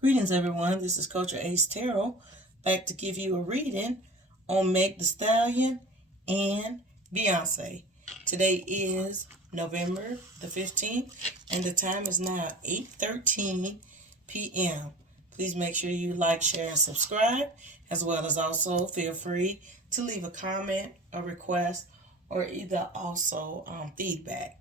Greetings, everyone. This is Culture Ace Tarot, back to give you a reading on Meg the Stallion and Beyonce. Today is November the 15th, and the time is now 8:13 p.m. Please make sure you like, share, and subscribe, as well as also feel free to leave a comment, a request, or either also feedback.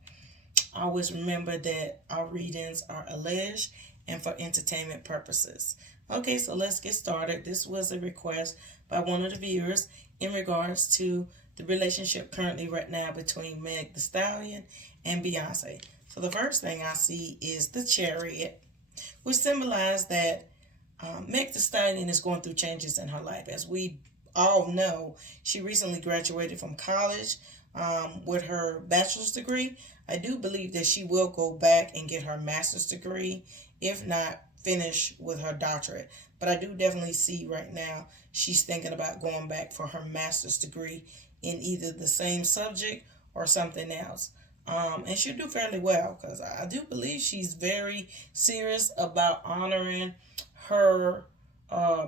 Always remember that our readings are alleged and for entertainment purposes. Okay, so let's get started. This was a request by one of the viewers in regards to the relationship currently right now between Meg the Stallion and Beyonce. So the first thing I see is the Chariot, which symbolizes that Meg the Stallion is going through changes in her life. As we all know, she recently graduated from college with her bachelor's degree. I do believe that she will go back and get her master's degree, if not finish with her doctorate. But I do definitely see right now she's thinking about going back for her master's degree in either the same subject or something else. And she'll do fairly well because I do believe she's very serious about honoring her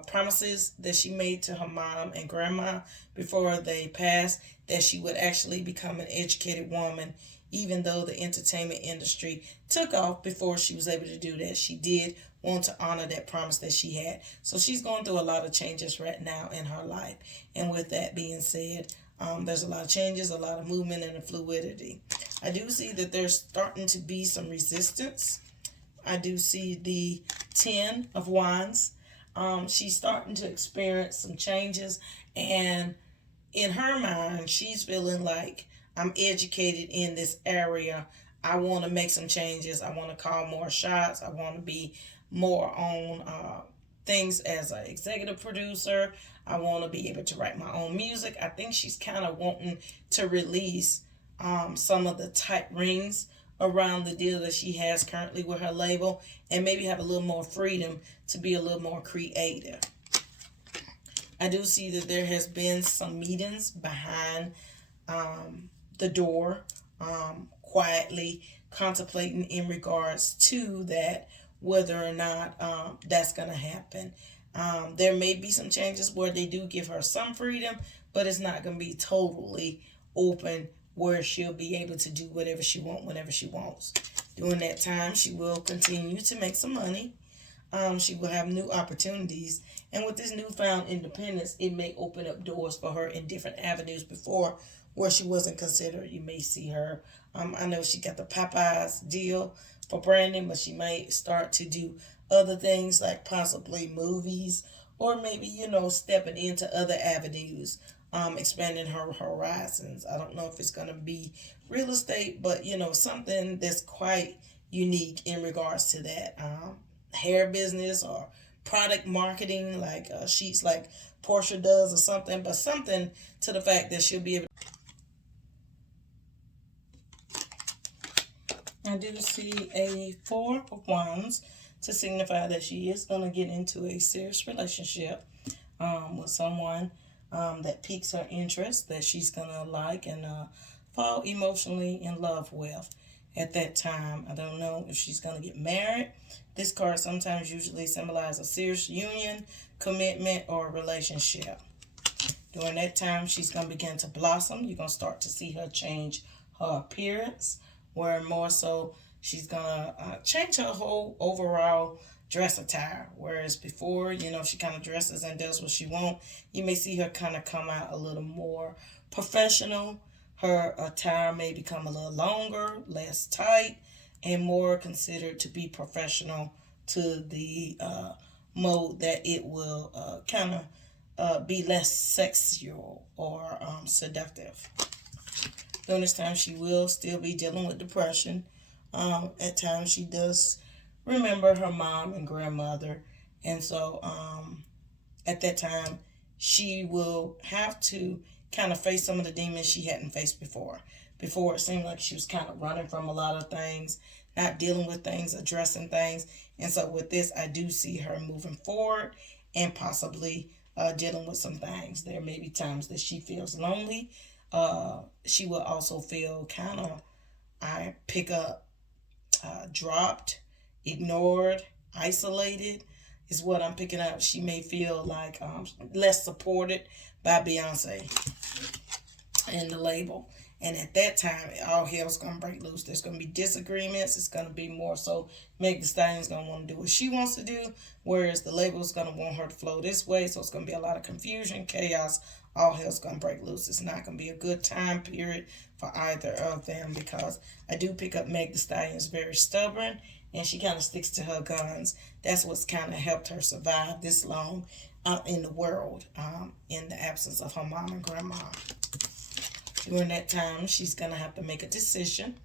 promises that she made to her mom and grandma before they passed, that she would actually become an educated woman. Even though the entertainment industry took off before she was able to do that, she did want to honor that promise that she had. So she's going through a lot of changes right now in her life. And with that being said, there's a lot of changes, a lot of movement, and a fluidity. I do see that there's starting to be some resistance. I do see the 10 of Wands. She's starting to experience some changes, and in her mind, she's feeling like, I'm educated in this area. I want to make some changes. I want to call more shots. I want to be more on things as an executive producer. I want to be able to write my own music. I think she's kind of wanting to release some of the tight rings around the deal that she has currently with her label, and maybe have a little more freedom to be a little more creative. I do see that there has been some meetings behind the door, quietly contemplating in regards to that, whether or not that's going to happen. There may be some changes where they do give her some freedom, but it's not going to be totally open where she'll be able to do whatever she wants whenever she wants. During that time, she will continue to make some money. She will have new opportunities. And with this newfound independence, it may open up doors for her in different avenues before where she wasn't considered. You may see her. I know she got the Popeyes deal for branding, but she might start to do other things like possibly movies, or maybe, stepping into other avenues, expanding her horizons. I don't know if it's going to be real estate, but, something that's quite unique in regards to that. Hair business or product marketing, like sheets like Portia does or something, but something to the fact that she'll be able. I do see a Four of Wands to signify that she is going to get into a serious relationship with someone that piques her interest, that she's going to like and fall emotionally in love with at that time. I don't know if she's going to get married. This card sometimes usually symbolizes a serious union, commitment, or relationship. During that time, she's going to begin to blossom. You're going to start to see her change her appearance, where more so she's going to change her whole overall dress attire. Whereas before, she kind of dresses and does what she wants. You may see her kind of come out a little more professional. Her attire may become a little longer, less tight, and more considered to be professional, to the mode that it will kind of be less sexual or seductive. During this time, she will still be dealing with depression. At times, she does remember her mom and grandmother. And so at that time, she will have to kind of face some of the demons she hadn't faced before. Before, it seemed like she was kind of running from a lot of things, not dealing with things, addressing things. And so with this, I do see her moving forward and possibly dealing with some things. There may be times that she feels lonely. She will also feel kind of, I pick up, dropped, ignored, isolated. is what I'm picking up. She may feel like less supported by Beyonce and the label. And at that time, all hell's going to break loose. There's going to be disagreements. It's going to be more so Meg Thee Stallion's going to want to do what she wants to do, whereas the label's going to want her to flow this way. So it's going to be a lot of confusion, chaos. All hell's going to break loose. It's not going to be a good time period for either of them, because I do pick up Meg Thee Stallion's very stubborn, and she kind of sticks to her guns. That's what's kind of helped her survive this long out in the world, in the absence of her mom and grandma. During that time, she's going to have to make a decision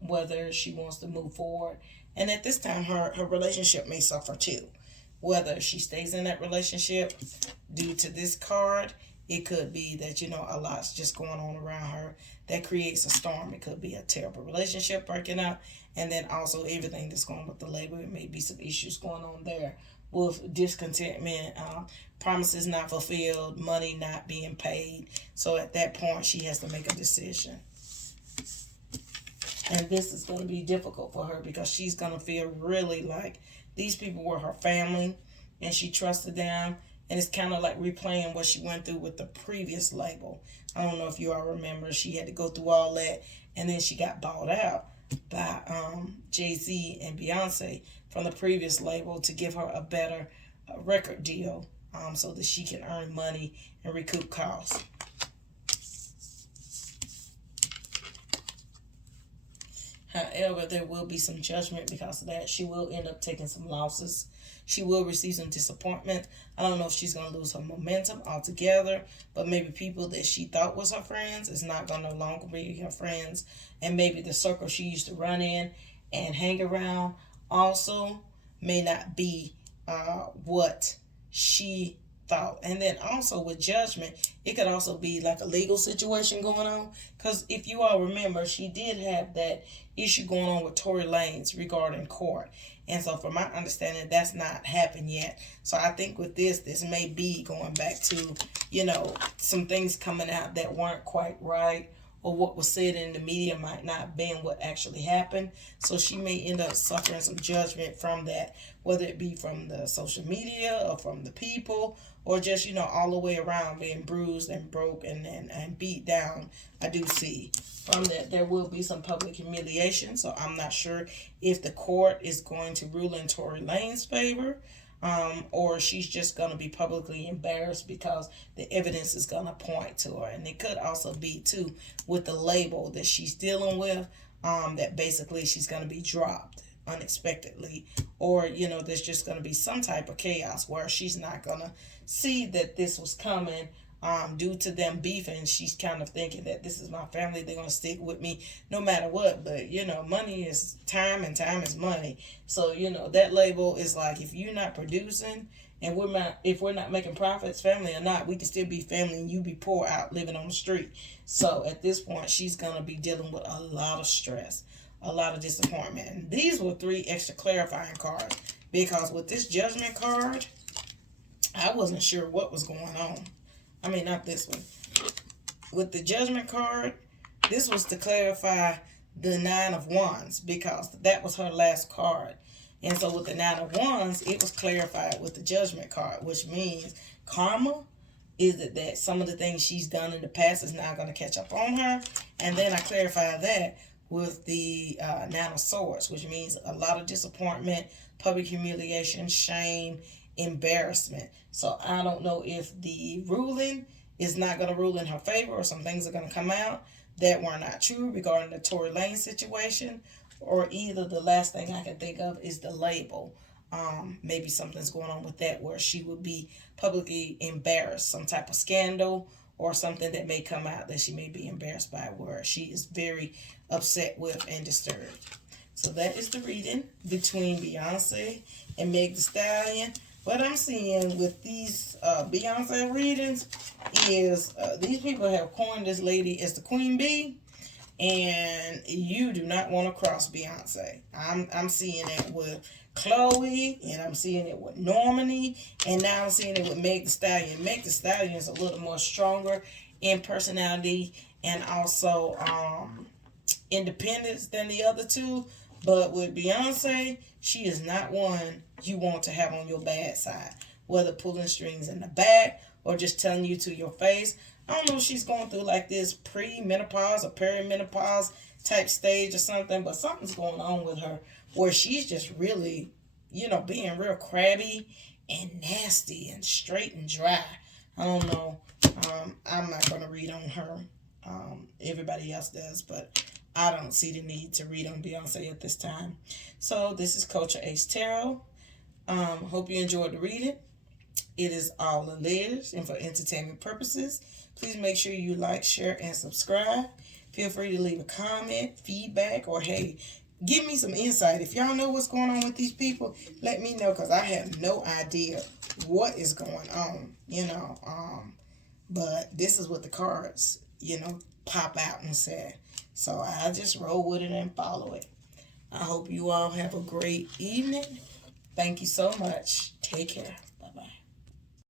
whether she wants to move forward. And at this time, her relationship may suffer too. Whether she stays in that relationship due to this card, it could be that, a lot's just going on around her that creates a storm. It could be a terrible relationship breaking up, and then also everything that's going on with the label. It may be some issues going on there with discontentment, promises not fulfilled, money not being paid. So at that point, she has to make a decision. And this is going to be difficult for her, because she's going to feel really like these people were her family and she trusted them. And it's kind of like replaying what she went through with the previous label. I don't know if you all remember, she had to go through all that, and then she got bought out by Jay-Z and Beyonce from the previous label to give her a better record deal, so that she can earn money and recoup costs. However, there will be some judgment because of that. She will end up taking some losses. She will receive some disappointment. I don't know if she's going to lose her momentum altogether, but maybe people that she thought was her friends is not going to no longer be her friends. And maybe the circle she used to run in and hang around also may not be what she thought. And then also with judgment, it could also be like a legal situation going on, because if you all remember, she did have that issue going on with Tory Lanez regarding court, and so from my understanding, that's not happened yet. So I think with this may be going back to some things coming out that weren't quite right, or what was said in the media might not have been what actually happened. So she may end up suffering some judgment from that, whether it be from the social media or from the people, or just, all the way around being bruised and broke and beat down. I do see from that there will be some public humiliation. So I'm not sure if the court is going to rule in Tory Lanez's favor, or she's just going to be publicly embarrassed because the evidence is going to point to her. And it could also be, too, with the label that she's dealing with, that basically she's going to be dropped unexpectedly, or, there's just going to be some type of chaos where she's not going to see that this was coming, due to them beefing. She's kind of thinking that this is my family, they're going to stick with me no matter what. But money is time, and time is money. So that label is like, if you're not producing and if we're not making profits, family or not, we can still be family and you be poor out living on the street. So at this point, she's going to be dealing with a lot of stress, a lot of disappointment. And these were 3 extra clarifying cards, because with this judgment card, I wasn't sure what was going on. I mean, not this one. With the judgment card, this was to clarify the 9 of Wands, because that was her last card. And so with the 9 of Wands, it was clarified with the judgment card, which means karma is that some of the things she's done in the past is now going to catch up on her. And then I clarified that with the 9 of Swords, which means a lot of disappointment, public humiliation, shame, embarrassment. So I don't know if the ruling is not going to rule in her favor, or some things are going to come out that were not true regarding the Tory Lanez situation, or either the last thing I can think of is the label. Maybe something's going on with that where she would be publicly embarrassed, some type of scandal or something that may come out that she may be embarrassed by, where she is very upset with and disturbed. So that is the reading between Beyonce and Meg Thee Stallion. What I'm seeing with these Beyonce readings is these people have coined this lady as the Queen Bee, and you do not want to cross Beyonce. I'm seeing it with Chloe, and I'm seeing it with Normani, and now I'm seeing it with Meg Thee Stallion. Meg Thee Stallion is a little more stronger in personality and also independence than the other two. But with Beyonce, she is not one you want to have on your bad side. Whether pulling strings in the back or just telling you to your face. I don't know if she's going through like this pre-menopause or perimenopause type stage or something, but something's going on with her where she's just really, being real crabby and nasty and straight and dry. I don't know. I'm not going to read on her. Everybody else does, but I don't see the need to read on Beyonce at this time. So this is Culture Ace Tarot. Hope you enjoyed the reading. It is all alleged and for entertainment purposes. Please make sure you like, share, and subscribe. Feel free to leave a comment, feedback, or hey, give me some insight. If y'all know what's going on with these people, let me know because I have no idea what is going on, But this is what the cards, pop out and say. So I just roll with it and follow it. I hope you all have a great evening. Thank you so much. Take care.